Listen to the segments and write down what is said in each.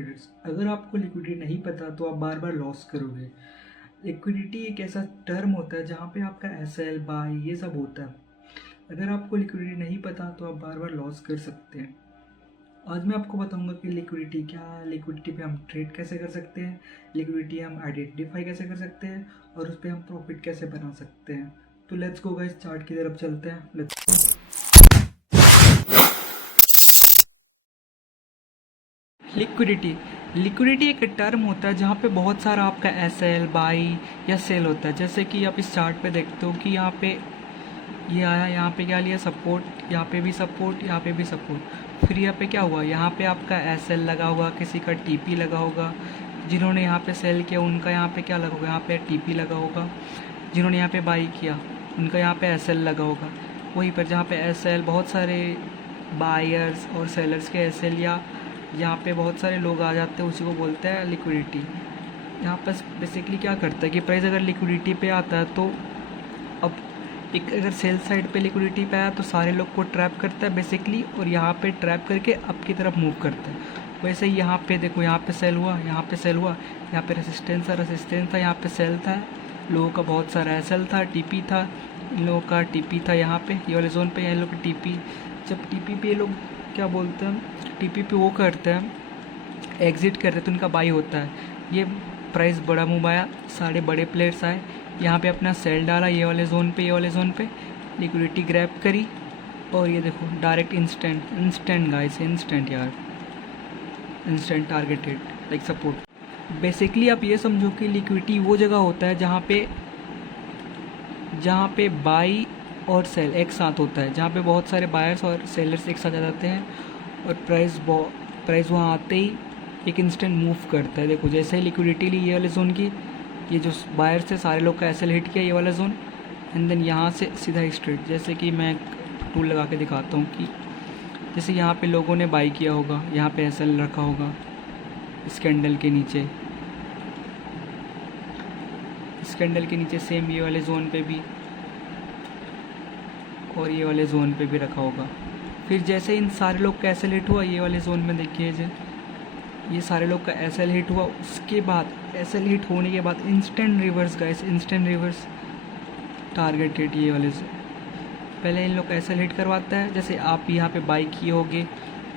Traders, अगर आपको liquidity नहीं पता तो आप बार बार लॉस करोगे। लिक्विडिटी एक ऐसा टर्म होता है जहाँ पे आपका एसएल बाय ये सब होता है। अगर आपको लिक्विडिटी नहीं पता तो आप बार बार लॉस कर सकते हैं। आज मैं आपको बताऊंगा कि लिक्विडिटी क्या है, लिक्विडिटी पे हम ट्रेड कैसे कर सकते हैं, लिक्विडिटी हम आइडेंटिफाई कैसे कर सकते हैं और उस पर हम प्रॉफिट कैसे बना सकते हैं। तो लेट्स गो गाइस, चार्ट की तरफ चलते हैं। लिक्विडिटी एक टर्म होता है जहाँ पे बहुत सारा आपका एसएल बाई या सेल होता है। जैसे कि आप इस चार्ट पे देखते हो कि यहाँ पे ये आया, यहाँ पे क्या लिया सपोर्ट, यहाँ पे भी सपोर्ट, यहाँ पे भी सपोर्ट, फिर यहाँ पे क्या हुआ, यहाँ पे आपका एसएल लगा हुआ, किसी का टीपी लगा होगा, जिन्होंने यहाँ पे सेल किया उनका यहाँ पे क्या लगा होगा, यहाँ पे टीपी लगा होगा, जिन्होंने यहाँ पे बाई किया उनका यहाँ पे एसएल लगा होगा। वहीं पर जहाँ पे एसएल बहुत सारे बायर्स और सेलर्स के एसएल या यहाँ पे बहुत सारे लोग आ जाते हैं, उसी को बोलते हैं लिक्विडिटी। यहाँ पर बेसिकली क्या करता है कि प्राइस अगर लिक्विडिटी पे आता है तो अब एक अगर सेल साइड पे लिक्विडिटी पे आया तो सारे लोग को ट्रैप करता है बेसिकली, और यहाँ पे ट्रैप करके अप की तरफ मूव करता है। वैसे ही यहाँ पे देखो, यहाँ पे सेल हुआ, यहाँ पे सेल हुआ, यहाँ पे रेसिस्टेंस था, यहाँ पे सेल था, लोगों का बहुत सारा एसएल था, टीपी था, इन लोगों का टीपी था यहाँ पे ये वाले जोन पे, यहाँ लोग टीपी, जब टीपी पे ये लोग क्या बोलते हैं, टीपी पे वो करते हैं एग्जिट करते हैं तो उनका बाई होता है। ये प्राइस बड़ा मूव आया, सारे बड़े प्लेयर्स आए, यहाँ पे अपना सेल डाला ये वाले जोन पे, लिक्विडिटी ग्रैब करी और ये देखो डायरेक्ट इंस्टेंट गाइस, इंस्टेंट यार, instant targeted like support. Basically आप ये समझो कि लिक्विडिटी वो जगह होता है जहाँ पे बाई और सेल एक साथ होता है, जहाँ पे बहुत सारे बायर्स और सेलर्स एक साथ आ जाते हैं और प्राइस वहाँ आते ही एक इंस्टेंट मूव करता है। देखो जैसे ही लिक्विडिटी ली ये वाले जोन की, ये जो बायर्स थे सारे लोग का एसएल हिट किया ये वाला जोन, एंड देन यहाँ से सीधा स्ट्रेट, जैसे कि मैं टूल लगा के दिखाता हूँ कि जैसे यहाँ पे लोगों ने बाई किया होगा, यहाँ पे एसएल रखा होगा इस कैंडल के नीचे, सेम ये वाले जोन पे भी और ये वाले जोन पे भी रखा होगा। फिर जैसे इन सारे लोग का एसएल हिट हुआ ये वाले जोन में, देखिए ये सारे लोग का एसएल हिट हुआ, उसके बाद एसएल हिट होने के बाद instant reverse guys, instant reverse targeted ये वाले पहले इन लोग का एसएल हिट करवाता है। जैसे आप यहाँ पे बाई किए होगे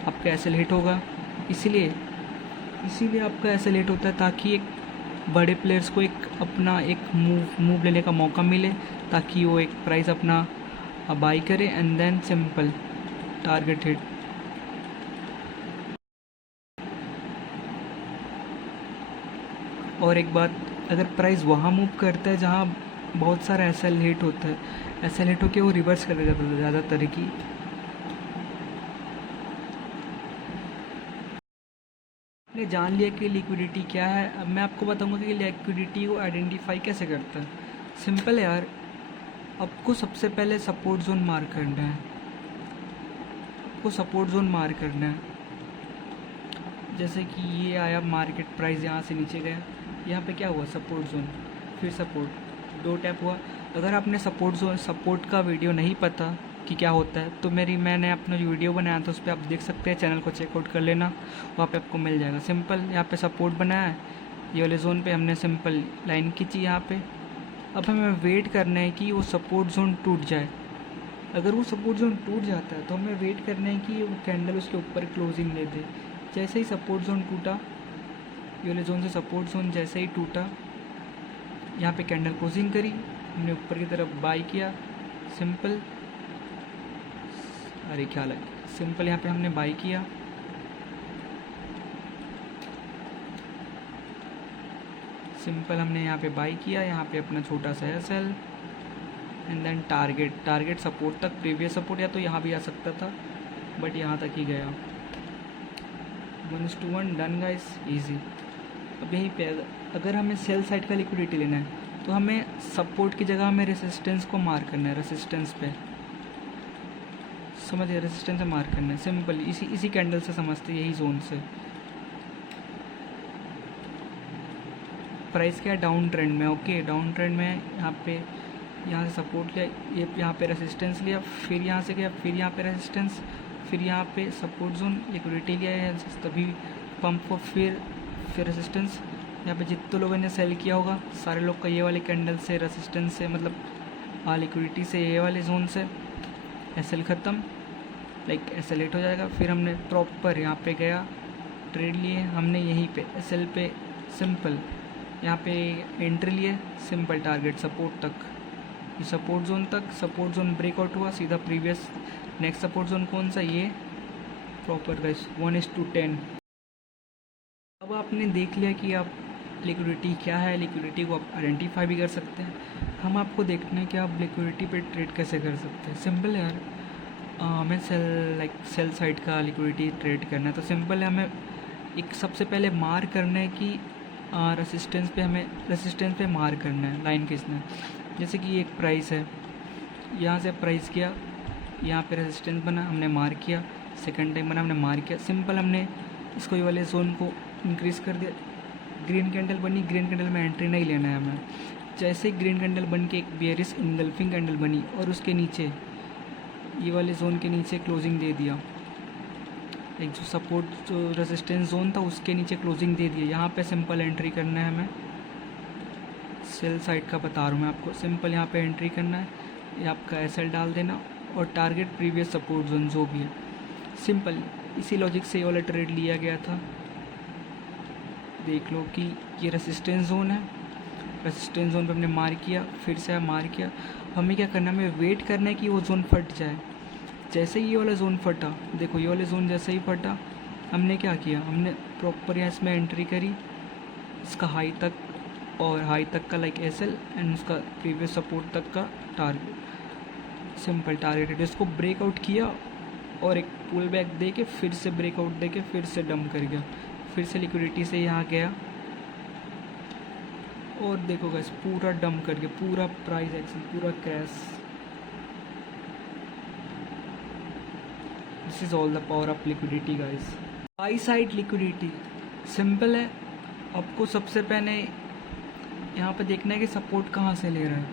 आपका एसएल हिट होगा, इसीलिए आपका एसएल हिट होता है ताकि एक बड़े प्लेयर्स को अपना मूव लेने का मौका मिले, ताकि वो एक प्राइस अपना बाई करे and then simple target hit. और एक बात, अगर प्राइस वहाँ मूव करता है जहाँ बहुत सारा एसएल हिट होता है, एसएल हिट होकर वो रिवर्स कर देता है ज़्यादातर की। आपने जान लिया कि लिक्विडिटी क्या है, अब मैं आपको बताऊंगा कि लिक्विडिटी को आइडेंटिफाई कैसे करता है। सिंपल है यार, आपको सबसे पहले सपोर्ट जोन मार्क करना है, जैसे कि ये आया मार्केट प्राइस यहाँ से नीचे गया, यहाँ पे क्या हुआ सपोर्ट जोन, फिर सपोर्ट 2 टैप हुआ। अगर आपने सपोर्ट का वीडियो नहीं पता कि क्या होता है तो मैंने अपना जो वीडियो बनाया था उस पर आप देख सकते हैं, चैनल को चेकआउट कर लेना, वहाँ पे आपको मिल जाएगा। सिंपल यहाँ पे सपोर्ट बनाया है, ये वाले जोन पे हमने सिंपल लाइन खींची यहाँ पे। अब हमें वेट करना है कि वो सपोर्ट जोन टूट जाए। अगर वो सपोर्ट जोन टूट जाता है तो हमें वेट करना है कि वो कैंडल उसके ऊपर क्लोजिंग ले दे। जैसे ही सपोर्ट जोन टूटा, ये वाले जोन से सपोर्ट जोन जैसे ही टूटा, यहाँ पे कैंडल क्लोजिंग करी, हमने ऊपर की तरफ बाई किया, सिंपल यहाँ पे हमने बाई किया, यहाँ पे अपना छोटा सा SL and then target support तक, प्रीवियस सपोर्ट या तो यहाँ भी आ सकता था बट यहाँ तक ही गया। 1:1 डन गाइस, इजी। अब यहीं पे अगर हमें सेल साइड का लिक्विडिटी लेना है तो हमें सपोर्ट की जगह हमें रेसिस्टेंस को मार्क करना है, रेसिस्टेंस पे समझिए, रेसिस्टेंस से मार्क करना है सिंपल, इसी कैंडल से समझते, यही जोन से। प्राइस क्या है डाउन ट्रेंड में, ओके डाउन ट्रेंड में यहाँ से सपोर्ट लिया, ये यहाँ पे रेसिस्टेंस लिया, फिर यहाँ से गया, फिर यहाँ पे रेसिस्टेंस, फिर यहाँ पे सपोर्ट जोन, लिक्विडिटी लिया है, तभी पंप को, फिर रेसिस्टेंस। यहाँ पे जितने लोगों ने सेल किया होगा सारे लोग का ये वाले कैंडल से, रेसिस्टेंस से, मतलब लिक्विडिटी से, ये वाले जोन से एसएल ख़त्म, लाइक एसएल हिट हो जाएगा। फिर हमने प्रॉपर यहाँ पे गया, ट्रेड लिए हमने यहीं पे एसएल पे, सिंपल यहाँ पे एंट्री लिए, सिंपल टारगेट सपोर्ट तक, ये सपोर्ट जोन तक, सपोर्ट जोन ब्रेकआउट हुआ सीधा प्रीवियस नेक्स्ट सपोर्ट जोन कौन सा, ये प्रॉपर गाइस 1:10। अब आपने देख लिया कि आप लिक्विडिटी क्या है, लिक्विडिटी को आप आइडेंटिफाई भी कर सकते हैं। हम आपको देखना है कि आप लिक्विडिटी पे ट्रेड कैसे कर सकते हैं। सिंपल है यार, हमें सेल साइड का लिक्विडिटी ट्रेड करना है तो सिंपल है, हमें एक सबसे पहले मार करना है कि रेसिस्टेंस पे, हमें रेसिस्टेंस पे मार करना है, लाइन खींचना है। जैसे कि एक प्राइस है, यहाँ से प्राइस किया, यहाँ पे रेसिस्टेंस बना, हमने मार किया, सेकंड टाइम बना, हमने मार किया, सिंपल हमने इसको ये वाले जोन को इंक्रीज़ कर दिया। ग्रीन कैंडल बनी, ग्रीन कैंडल में एंट्री नहीं लेना है हमें। जैसे ग्रीन कैंडल बन के एक बेयरिश इनगल्फिंग कैंडल बनी और उसके नीचे ये वाले जोन के नीचे क्लोजिंग दे दिया, एक जो सपोर्ट जो रेजिस्टेंस जोन था उसके नीचे क्लोजिंग दे दिया, यहाँ पे सिंपल एंट्री करना है हमें। सेल साइड का बता रहा हूँ मैं आपको, सिंपल यहाँ पे एंट्री करना है, ये आपका एसएल डाल देना और टारगेट प्रीवियस सपोर्ट जोन जो भी है, सिंपल इसी लॉजिक से ये वाला ट्रेड लिया गया था। देख लो कि ये रेसिस्टेंस जोन है, रेसिस्टेंस जोन पे हमने मार किया, फिर से मार किया। हमें क्या करना है, हमें वेट करना है कि वो जोन फट जाए। जैसे ही ये वाला जोन फटा, देखो ये वाला जोन जैसे ही फटा, हमने क्या किया, हमने प्रॉपर यहाँ इसमें एंट्री करी, इसका हाई तक और हाई तक का लाइक एसएल एंड उसका प्रीवियस सपोर्ट तक का टारगेट, सिंपल टारगेट, इसको ब्रेकआउट किया और एक पुल बैक दे के फिर से ब्रेकआउट दे के फिर से डंप कर गया, फिर से लिक्विडिटी से यहाँ गया और देखो गाइस पूरा डंप करके, पूरा प्राइस एक्शन, पूरा crash. This is all the power of liquidity guys. By side liquidity simple है, आपको सबसे पहले यहाँ पे देखना है कि सपोर्ट कहाँ से ले रहा है।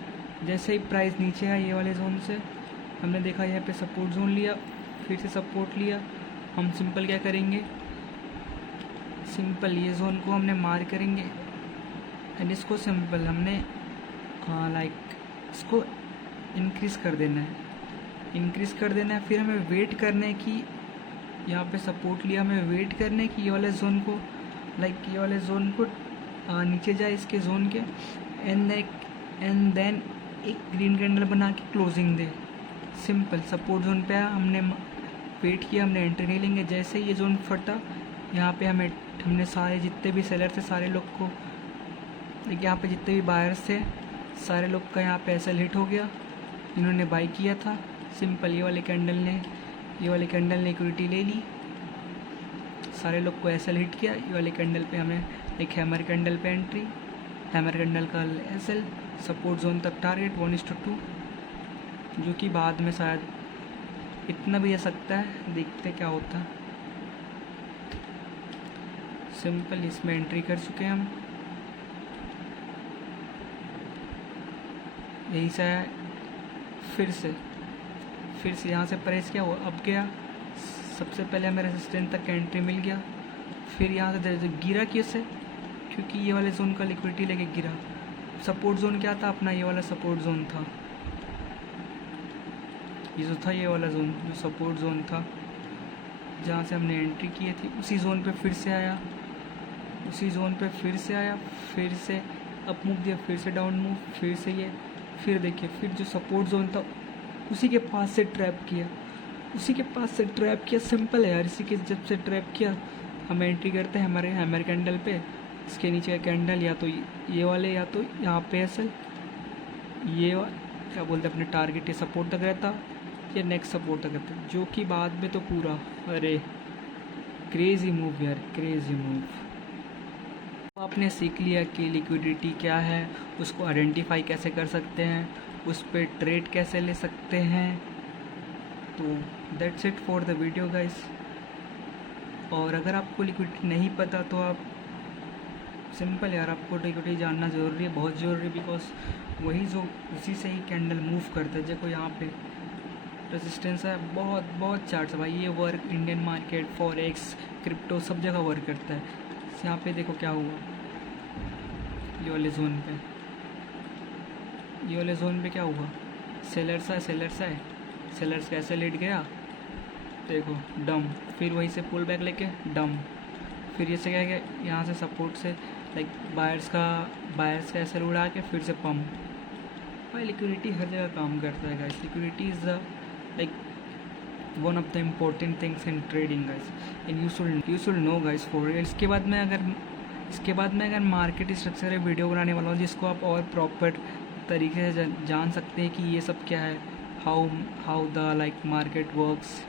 जैसे ही प्राइस नीचे आया ये वाले जोन से, हमने देखा यहाँ पे सपोर्ट जोन लिया, फिर से सपोर्ट लिया, हम सिंपल क्या करेंगे, सिंपल ये जोन को हमने मार करेंगे एंड इसको सिंपल हमने लाइक इसको इंक्रीज़ कर देना है, इंक्रीज़ कर देना है। फिर हमें वेट करना है कि यहाँ पे सपोर्ट लिया, हमें वेट करना है कि ये वाले जोन को लाइक ये वाले जोन को नीचे जाए इसके जोन के एंड देन एक ग्रीन कैंडल बना के क्लोजिंग दे। सिंपल सपोर्ट जोन पे हमने वेट किया, हमने एंट्री नहीं लेंगे। जैसे ये जोन फटा, यहाँ पे हमने सारे जितने भी सेलर थे सारे लोग को, देखिए यहाँ पे जितने भी बायर्स थे सारे लोग का यहाँ पे एसएल हिट हो गया, इन्होंने बाई किया था। सिंपल ये वाले कैंडल ने इक्विटी ले ली, सारे लोग को एसएल हिट किया। ये वाले कैंडल पे हमें एक हैमर कैंडल पे एंट्री, हैमर कैंडल का एसएल, सपोर्ट जोन तक टारगेट 1:2, जो कि बाद में शायद इतना भी आ सकता है, देखते क्या होता है। सिंपल इसमें एंट्री कर चुके हैं हम, यही से है। फिर से यहाँ से प्रेस किया, वो अब गया, सबसे पहले हमें रेजिस्टेंस तक एंट्री मिल गया। फिर यहाँ से गिरा कैसे, क्योंकि ये वाले जोन का लिक्विडिटी लेके गिरा। सपोर्ट जोन क्या था अपना, ये वाला सपोर्ट जोन था, ये जो था ये वाला जोन जो सपोर्ट जोन था जहाँ से हमने एंट्री की थी, उसी जोन पे फिर से आया, फिर से अप मूव दिया, फिर से डाउन मूव, फिर से ये, फिर देखिए फिर जो सपोर्ट जोन था उसी के पास से ट्रैप किया, सिंपल है यार। इसी के जब से ट्रैप किया हम एंट्री करते हैं हमारे हैमर कैंडल पे, इसके नीचे का कैंडल या तो ये वाले या तो यहाँ पे एसएल, ये क्या बोलते हैं अपने टारगेट ये सपोर्ट तक रहता या नेक्स्ट सपोर्ट तक रहता, जो कि बाद में तो पूरा अरे क्रेजी मूव यार, क्रेजी मूव। आपने सीख लिया कि लिक्विडिटी क्या है, उसको आइडेंटिफाई कैसे कर सकते हैं, उस पर ट्रेड कैसे ले सकते हैं। तो that's it for the video guys. और अगर आपको लिक्विडिटी नहीं पता तो आप सिंपल यार, आपको लिक्विडिटी जानना ज़रूरी है, बहुत ज़रूरी, बिकॉज वही जो उसी से ही कैंडल मूव करता है। देखो यहाँ पे रेजिस्टेंस है, बहुत बहुत चार्ट्स है भाई। ये work Indian market, forex, crypto सब जगह वर्क करता है। यहाँ पे देखो क्या हुआ, ये वाले जोन पे, ये वाले जोन पे क्या हुआ, सेलर्स है, सेलर्स कैसे लेट गया देखो, डम, फिर वहीं से पुल बैक लेके डम, फिर ये से क्या गया यहाँ से सपोर्ट से लाइक बायर्स का एसएल उड़ा के फिर से पम्प। भाई लिक्विडिटी हर जगह काम करता है guys. Liquidity is the like one of the important things in trading guys, and you should know guys for it. इसके बाद मैं अगर मार्केट स्ट्रक्चर वीडियो बनाने वाला हूँ जिसको आप और प्रॉपर तरीके से जान सकते हैं कि ये सब क्या है, how the like market works,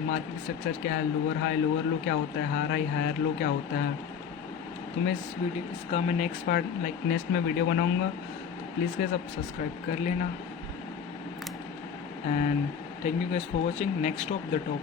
market structure क्या है, लोअर हाई लोअर लो क्या होता है, हायर हाई हायर लो क्या होता है। तो मैं इसका मैं नेक्स्ट में वीडियो बनाऊंगा, तो प्लीज़ गाइस आप सब्सक्राइब कर लेना। And thank you guys for watching. Next of the top.